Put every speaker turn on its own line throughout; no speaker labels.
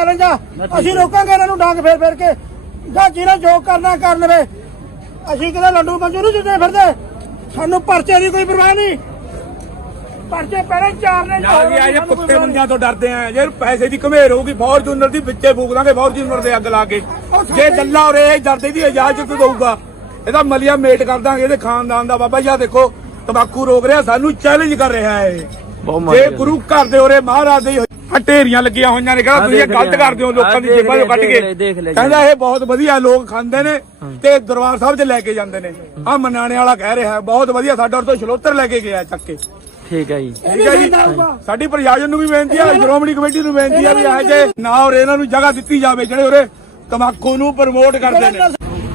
Challenge ਆ, ਅਸੀਂ ਰੋਕਾਂਗੇ ਇਹਨਾਂ ਨੂੰ ਡਾਂਗ ਫੇਰ ਕੇ ਜਾਂ ਜਿਹਨੇ ਜੋ ਕਰਨਾ ਕਰ ਲਵੇ। ਅਸੀਂ ਕਿਤੇ ਲੰਡੂ ਮੰਜੂ ਨਹੀਂ ਜਿੱਤੇ ਫਿਰਦੇ, ਸਾਨੂੰ ਪਰਚੇ ਦੀ ਕੋਈ ਪਰਵਾਹ ਨਹੀਂ। ਪਰਚੇ ਪਹਿਲੇ 4 ਨੇ
ਕੁੱਤੇ ਬੰਦਿਆਂ ਤੋਂ ਡਰਦੇ ਆ। ਜੇ ਪੈਸੇ ਦੀ ਘਮੇਰ ਹੋਊਗੀ ਫੋਰਚੂਨਰ ਦੀ ਵਿੱਚੇ ਫੂਕ ਦਾਂਗੇ, ਫੋਰਚੂਨਰ ਦੇ ਅੱਗ ਲਾ ਕੇ। ਜੇ ਦੱਲਾ ਔਰ ਇਹ ਡਰਦੇ ਦੀ ਇਜਾਜ਼ਤ ਦਊਗਾ ਇਹਦਾ ਮਲੀਆ ਮੇਟ ਕਰ ਦਾਂਗੇ ਇਹਦੇ ਖਾਨਦਾਨ ਦਾ। ਬਾਬਾ ਜੀ ਦੇਖੋ ਤੰਬਾਕੂ ਰੋਕ ਰਿਹਾ, ਸਾਨੂੰ ਚੈਲੰਜ ਕਰ ਰਿਹਾ ਹੈ। ਜੇ ਗੁਰੂ ਘਰ ਦੇ ਉਰੇ ਮਹਾਰਾਜ ਦੇ ਢੇਰੀਆਂ ਲੱਗੀਆਂ ਹੋਈਆਂ ਨੇ, ਕਹਿੰਦਾ ਤੁਸੀਂ ਇਹ ਗਲਤ ਕਰਦੇ ਹੋ, ਲੋਕਾਂ ਦੀ ਜੇਬਾਂ ਚੋਂ ਕੱਢ ਕੇ। ਕਹਿੰਦਾ ਇਹ ਬਹੁਤ ਵਧੀਆ ਲੋਕ ਖਾਂਦੇ ਨੇ ਤੇ ਦਰਬਾਰ ਸਾਹਿਬ 'ਚ ਲੈ ਕੇ ਜਾਂਦੇ ਨੇ। ਆਹ ਮਨਾਣੇ ਵਾਲਾ ਕਹਿ ਰਿਹਾ ਬਹੁਤ ਵਧੀਆ, ਸਾਡਾ ਉਰ ਤੋਂ ਛਲੋਤਰ ਲੈ ਕੇ ਗਿਆ ਚੱਕ ਕੇ।
ਠੀਕ ਹੈ ਜੀ,
ਠੀਕ ਹੈ ਜੀ। ਸਾਡੀ ਪ੍ਰਸ਼ਾਸਨ ਨੂੰ ਵੀ ਬੇਨਤੀ ਆ, ਸ਼੍ਰੋਮਣੀ ਕਮੇਟੀ ਨੂੰ ਬੇਨਤੀ ਆ ਵੀ ਇਹ ਜੇ ਨਾ ਔਰ ਇਹਨਾਂ ਨੂੰ ਜਗ੍ਹਾ ਦਿੱਤੀ ਜਾਵੇ ਜਿਹੜੇ ਉਰੇ ਤੰਬਾਕੂ ਨੂੰ ਪ੍ਰਮੋਟ ਕਰਦੇ ਨੇ।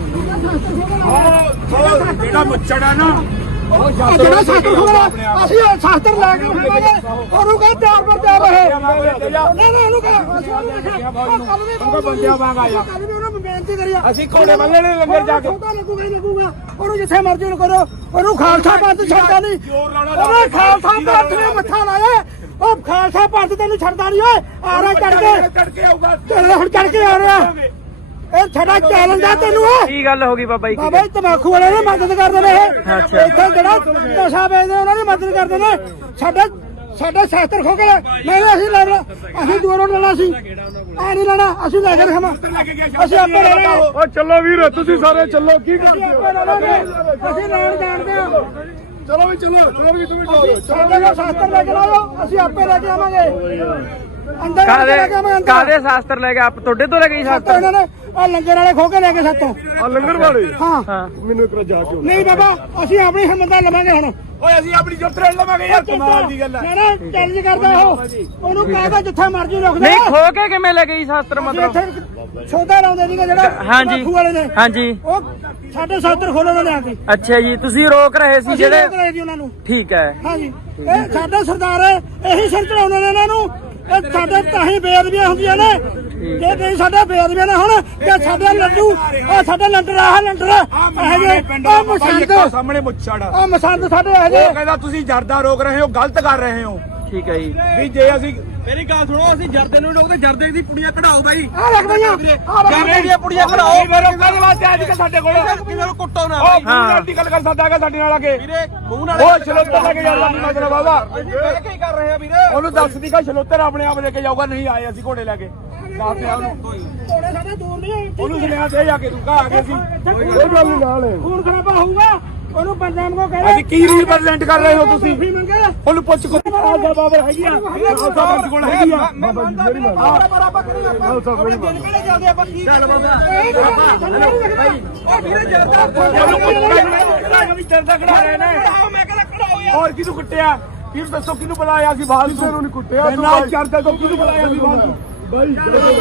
ਜਿਹੜਾ ਮੁੱਛੜ ਆ ਨਾ
ਜਿਹੜਾ ਸ਼ਾਸਤਰ ਖੋਲਾ, ਅਸੀਂ ਸ਼ਾਸਤਰ ਲੈ ਕੇ ਆਵਾਂਗੇ। ਉਹਨੂੰ ਕਹੇ ਤਿਆਰ ਪਰ ਤਿਆਰ ਰਹੇ। ਉਹਨੂੰ
ਬੰਦਿਆਂ ਵਾਂਗ ਆਇਆ,
ਬੇਨਤੀ ਕਰੀ
ਅਸੀਂ ਘੋੜੇ ਵਾਲੇ ਨੇ ਲੰਗਰ ਜਾ ਕੇ
ਲੱਗੂਗਾ। ਉਹਨੂੰ ਜਿੱਥੇ ਮਰਜ਼ੀ ਨੂੰ ਕਰੋ, ਉਹਨੂੰ ਖਾਲਸਾ ਪੰਥ ਛੱਡਦਾ ਨਹੀਂ। ਉਹਨੇ ਖਾਲਸਾ ਪੰਥ ਨੇ ਮੱਥਾ ਲਾਇਆ, ਉਹ ਖਾਲਸਾ ਪੰਥ ਤੈਨੂੰ ਛੱਡਦਾ ਨਹੀਂ। ਓਏ ਆ ਰਿਹਾ ਚੜ ਕੇ
ਆਊਗਾ,
ਤੇਰੇ ਹੁਣ ਚੜ ਕੇ ਆ ਰਿਹਾ। ਇਹ ਸਾਡਾ ਚੈਲੰਜ ਆ ਤੈਨੂੰ।
ਕੀ ਗੱਲ ਹੋ ਗਈ ਬਾਬਾ ਜੀ?
ਬਾਬਾ ਜੀ ਤੰਬਾਕੂ ਵਾਲੇ ਨੇ ਮਦਦ ਕਰਦੇ ਨੇ ਇਹ। ਇੱਥੇ ਜਿਹੜਾ ਨਸ਼ਾ ਵੇਚਦੇ ਉਹਨਾਂ ਦੀ ਮਦਦ ਕਰਦੇ ਨੇ। ਸਾਡਾ ਸ਼ਾਸਤਰ ਖੋ ਕੇ ਨਹੀਂ ਅਸੀਂ ਲੈਣਾ, ਅਸੀਂ ਦੂਰੋਂ ਲੈਣਾ ਸੀ, ਐ ਨਹੀਂ ਲੈਣਾ। ਅਸੀਂ ਲੈ ਕੇ ਰਖਾਂ, ਅਸੀਂ ਆਪੇ ਲੈ ਲਾਂਗੇ।
ਓ ਚਲੋ ਵੀਰ ਤੁਸੀਂ ਸਾਰੇ ਚੱਲੋ, ਕੀ ਕਰਦੇ
ਅਸੀਂ ਲੈਣ ਜਾਣਦੇ ਆ।
ਚਲੋ ਵੀ ਚਲੋ ਵੀ ਤੁਸੀਂ
ਸਾਡੇ ਕੋਲ ਸ਼ਾਸਤਰ ਲੈ ਕੇ ਆਓ, ਅਸੀਂ ਆਪੇ ਲੈ ਕੇ ਆਵਾਂਗੇ। ਅੰਦਰ
ਕਾਦੇ ਸ਼ਾਸਤਰ ਲੈ ਕੇ ਆਪ ਤੁਹਾਡੇ ਤੋਂ ਲੈ ਗਈ ਸ਼ਾਸਤਰ?
ਇਹਨਾਂ ਨੇ ਆ ਲੰਗਰ ਵਾਲੇ ਖੋ ਕੇ ਲੈ ਕੇ ਸਾਤੋਂ।
ਆ ਲੰਗਰ ਵਾਲੇ?
ਹਾਂ
ਮੈਨੂੰ ਇੱਕ ਜਾ ਕੇ
ਨਹੀਂ ਬਾਬਾ, ਅਸੀਂ ਆਪਣੀ ਹਿੰਮਤ ਲਵਾਂਗੇ ਹੁਣ।
ਓਏ ਅਸੀਂ ਆਪਣੀ ਜੁੱਤ ਰੇੜ ਲਵਾਂਗੇ ਯਾਰ, ਕਮਾਲ ਦੀ ਗੱਲ ਹੈ।
ਨਾ ਚੈਲੰਜ ਕਰਦਾ ਉਹਨੂੰ ਕਹਿੰਦਾ ਜਿੱਥੇ ਮਰਜ਼ੀ ਰੁਕ ਜਾ।
ਨਹੀਂ ਖੋ ਕੇ ਕਿਵੇਂ ਲੈ ਗਈ ਸ਼ਾਸਤਰ? ਮਤਲਬ
ਸੌਦਾ ਲਾਉਂਦੇ ਸੀਗੇ ਜਿਹੜਾ
ਹਾਂਜੀ
ਵਾਲੇ ਨੇ,
ਹਾਂਜੀ
ਉਹ ਸਾਡੇ ਸ਼ਾਸਤਰ ਖੋਲੋ ਉਹਨਾਂ ਨੇ ਆ ਕੇ।
ਅੱਛਾ ਜੀ, ਤੁਸੀਂ ਰੋਕ ਰਹੇ ਸੀ ਜਿਹੜੇ?
ਰੋਕ ਰਹੇ ਸੀ ਉਹਨਾਂ ਨੂੰ।
ਠੀਕ ਹੈ।
ਹਾਂਜੀ ਇਹ ਸਾਡੇ ਸਰਦਾਰ ਹੈ, ਇਹੀ ਸਿਰ ਚੜਾਉਂਦੇ ਨੇ ਇਹਨਾਂ ਨੂੰ। ਇਹ ਸਾਡੇ ਤਾਂ ਹੀ ਬੇਅਦਬੀਆਂ ਹੁੰਦੀਆਂ ਨੇ। ਜੇ ਨਹੀਂ ਸਾਡੇ ਬੇਅਦਬੀਆਂ ਨਾ ਹੁਣ ਤੇ ਸਾਡੇ ਲੱਡੂ ਉਹ ਸਾਡੇ ਲੰਡਰ ਆਹ ਲੰਡਰ ਇਹ ਜੇ ਉਹ ਮਸੰਦ
ਸਾਹਮਣੇ ਮੁੱਛੜ
ਉਹ ਮਸੰਦ ਸਾਡੇ ਇਹ ਜੇ।
ਉਹ ਕਹਿੰਦਾ ਤੁਸੀਂ ਜਰਦਾ ਰੋਕ ਰਹੇ ਹੋ, ਗਲਤ ਕਰ ਰਹੇ ਹੋ।
ਠੀਕ ਹੈ ਜੀ।
ਵੀ ਜੇ ਅਸੀਂ ਮੇਰੀ ਗੱਲ ਸੁਣੋ, ਅਸੀਂ ਜਰਦੇ ਨੂੰ ਰੋਕਦੇ, ਜਰਦੇ ਦੀ ਪੁੜੀਆਂ ਕਢਾਓ ਬਾਈ।
ਆ ਰੱਖ ਬਈਆ
ਜਰਦੇ ਦੀਆਂ ਪੁੜੀਆਂ ਕਢਾਓ। ਮੇਰੇ ਉਹਨਾਂ ਦੇ ਵਾਸਤੇ ਅੱਜ ਕੇ ਸਾਡੇ ਕੋਲ ਕਿਸੇ ਨੂੰ ਕੁੱਟੋ ਨਾ। ਉਹ ਮੂੰਹ ਨਾਲ ਦੀ ਗੱਲ ਕਰ ਸਕਦਾ ਹੈਗਾ ਸਾਡੇ ਨਾਲ ਆ ਕੇ ਵੀਰੇ, ਮੂੰਹ ਨਾਲ। ਉਹ ਛਲੋਤਰ ਲੈ ਕੇ ਜਾਂਦਾ ਨਹੀਂ ਮਤਲਬ ਬਾਬਾ। ਕੀ ਕਰ ਰਹੇ ਆ ਵੀਰੇ? ਉਹਨੂੰ ਦੱਸ ਦੀ ਕਿ ਛਲੋਤਰ ਆਪਣੇ ਆਪ ਲੈ ਕੇ ਜਾਊਗਾ, ਨਹੀਂ ਆਏ ਅਸੀਂ ਘੋੜੇ ਲੈ ਕੇ।
ਘੋੜੇ ਸਾਡੇ ਦੂਰ ਨਹੀਂ।
ਉਹਨੂੰ ਸੁਨੇਹਾ ਦੇ ਜਾ ਕੇ ਤੂੰ ਕਾ ਆ ਗਏ ਸੀ, ਕੋਈ ਗੱਲ ਨਹੀਂ ਨਾਲ
ਖੂਨ ਖਰਾਬਾ ਹੋਊਗਾ। ਉਹਨੂੰ ਪੰਜਾਬ ਨੂੰ ਕਹਿੰਦੇ
ਅਸੀਂ ਕੀ ਰਿਪਰੈਜ਼ੈਂਟ ਕਰ ਰਹੇ ਹੋ ਤੁਸੀਂ?
ਮਾਫੀ ਮੰਗੇ
ਉਹਨੂੰ ਪੁੱਛ ਕੋ ਆਜਾ ਬਾਬਰ ਹੈਗੀ ਆ, ਖਾਲਸਾ ਪੰਥ ਕੋਲ ਹੈਗੀ ਆ।
ਬਾਬਾ ਜੀ ਮੇਰੀ ਗੱਲ ਖਾਲਸਾ ਮੇਰੀ ਗੱਲ ਕਿਹੜੇ ਜਾਂਦੇ ਆਪਾਂ ਕੀ ਚੱਲ ਬਾਬਾ ਉਹ ਵੀਰੇ ਜਰਦਾ
ਚਰਦਾ ਕਢਾ ਰਹੇ ਨੇ।
ਮੈਂ ਕਹਿੰਦਾ ਖੜਾਓ ਯਾਰ।
ਹੋਰ ਕਿਹਨੂੰ ਕੁੱਟਿਆ? ਫਿਰ ਦੱਸੋ ਕਿਹਨੂੰ ਬੁਲਾਇਆ ਸੀ? ਫਾਲਤੂ ਨੂੰ ਨਹੀਂ ਕੁੱਟਿਆ ਨਾ, ਚਰਦੇ ਤੋਂ ਕਿਹਨੂੰ ਬੁਲਾਇਆ ਸੀ? ਫਾਲਤੂ ਬਾਈ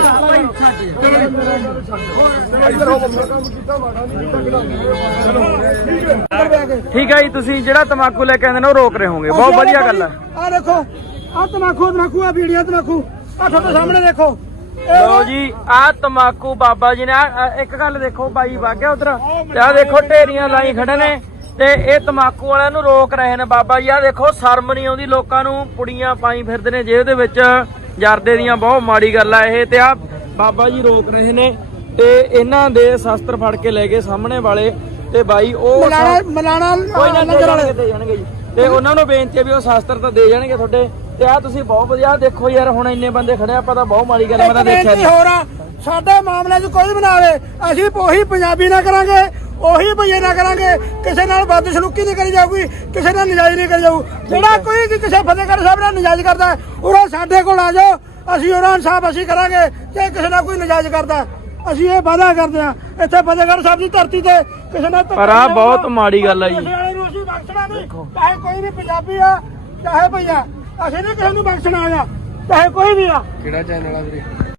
ਠੀਕ ਹੈ ਜੀ, ਤੁਸੀਂ ਜਿਹੜਾ ਤੰਬਾਕੂ ਲੈ ਕੇ ਆਉਂਦੇ ਨੇ ਉਹ ਰੋਕ ਰਹੇ ਹੋਗੇ, ਬਹੁਤ ਵਧੀਆ ਗੱਲ ਹੈ।
ਆ ਦੇਖੋ ਆ ਤਮਾਕੂ ਆ ਵੀਡੀਓ ਤਮਾਕੂ ਆ ਤੁਹਾਡੇ ਸਾਹਮਣੇ ਦੇਖੋ।
ਲੋ ਜੀ ਆਹ ਤੰਬਾਕੂ ਬਾਬਾ ਜੀ ਨੇ ਇੱਕ ਗੱਲ ਦੇਖੋ, ਬਾਈ ਵਾਗਿਆ ਉਧਰ ਤੇ ਆਹ ਦੇਖੋ ਢੇਰੀਆਂ ਲਾਈ ਖੜੇ ਨੇ ਤੇ ਇਹ ਤੰਬਾਕੂ ਵਾਲਿਆਂ ਨੂੰ ਰੋਕ ਰਹੇ ਨੇ ਬਾਬਾ ਜੀ। ਆਹ ਦੇਖੋ ਸ਼ਰਮ ਨਹੀਂ ਆਉਂਦੀ ਲੋਕਾਂ ਨੂੰ, ਪੁੜੀਆਂ ਪਾਈ ਫਿਰਦੇ ਨੇ ਜੇਬ ਦੇ ਵਿੱਚ ਜਰਦੇ ਦੀਆਂ, ਬਹੁਤ ਮਾੜੀ ਗੱਲ ਆ ਇਹ। ਤੇ ਆ ਬਾਬਾ ਜੀ ਰੋਕ ਰਹੇ ਨੇ ਤੇ ਇਹਨਾਂ ਦੇ ਸ਼ਸਤਰ ਫੜ ਕੇ ਲੈ ਗਏ ਸਾਹਮਣੇ ਵਾਲੇ ਤੇ ਬਾਈ ਉਹ
ਮਲਾਣਾ
ਕੋਈ ਨਾ ਦੇ ਜਾਣਗੇ ਜੀ। ਤੇ ਉਹਨਾਂ ਨੂੰ ਬੇਨਤੀ ਹੈ ਵੀ ਉਹ ਸ਼ਸਤਰ ਤਾਂ ਦੇ ਜਾਣਗੇ ਤੁਹਾਡੇ। ਤੇ ਆ ਤੁਸੀਂ ਬਹੁਤ ਵਧੀਆ ਦੇਖੋ ਯਾਰ, ਹੁਣ ਇੰਨੇ ਬੰਦੇ ਖੜੇ ਆਪਾਂ ਤਾਂ ਬਹੁਤ ਮਾੜੀ ਗੱਲ, ਮੈਂ ਤਾਂ ਦੇਖਿਆ ਨਹੀਂ।
ਹੋਰ ਸਾਡੇ ਮਾਮਲੇ 'ਚ ਕੋਈ ਬਣਾਵੇ, ਅਸੀਂ ਉਹੀ ਪੰਜਾਬੀ ਨਾ ਕਰਾਂਗੇ, ਉਹੀ ਭਈਏ ਨਾ ਕਰਾਂਗੇ। ਕਿਸੇ ਨਾਲ ਬਦਸਲੂਕੀ ਨਹੀਂ ਕਰੀ ਜਾਊਗੀ, ਕਿਸੇ ਨਾਲ ਨਜਾਇਜ਼ ਨਹੀਂ ਕਰੀ ਜਾਊ। ਜਿਹੜਾ ਕੋਈ ਕਿਸੇ ਫਤਿਹਗੜ੍ਹ ਸਾਹਿਬ ਨਾਲ ਨਜਾਇਜ਼ ਕਰਦਾ ਉਹ ਸਾਡੇ ਕੋਲ ਆ ਜਾਓ, ਅਸੀਂ ਉਹਨਾਂ ਇਨਸਾਫ ਅਸੀਂ ਕਰਾਂਗੇ। ਜੇ ਕਿਸੇ ਨਾਲ ਕੋਈ ਨਜਾਇਜ਼ ਕਰਦਾ ਅਸੀਂ ਇਹ ਵਾਅਦਾ ਕਰਦੇ ਹਾਂ ਇੱਥੇ ਫਤਿਹਗੜ੍ਹ ਸਾਹਿਬ ਦੀ ਧਰਤੀ ਤੇ ਕਿਸੇ ਨਾਲ।
ਪਰ ਆ ਬਹੁਤ ਮਾੜੀ ਗੱਲ ਆ ਜੀ।
ਅਸੀਂ ਬਖਸ਼ਣਾ ਨਹੀਂ, ਚਾਹੇ ਕੋਈ ਵੀ ਪੰਜਾਬੀ ਆ ਚਾਹੇ ਭਈਆ, ਅਸੀਂ ਨਹੀਂ ਕਿਸੇ ਨੂੰ ਬਖਸ਼ਣਾ ਆ, ਚਾਹੇ ਕੋਈ ਵੀ ਆ।
ਕਿਹੜਾ ਚੈਨਲ ਆ ਵੀਰੇ?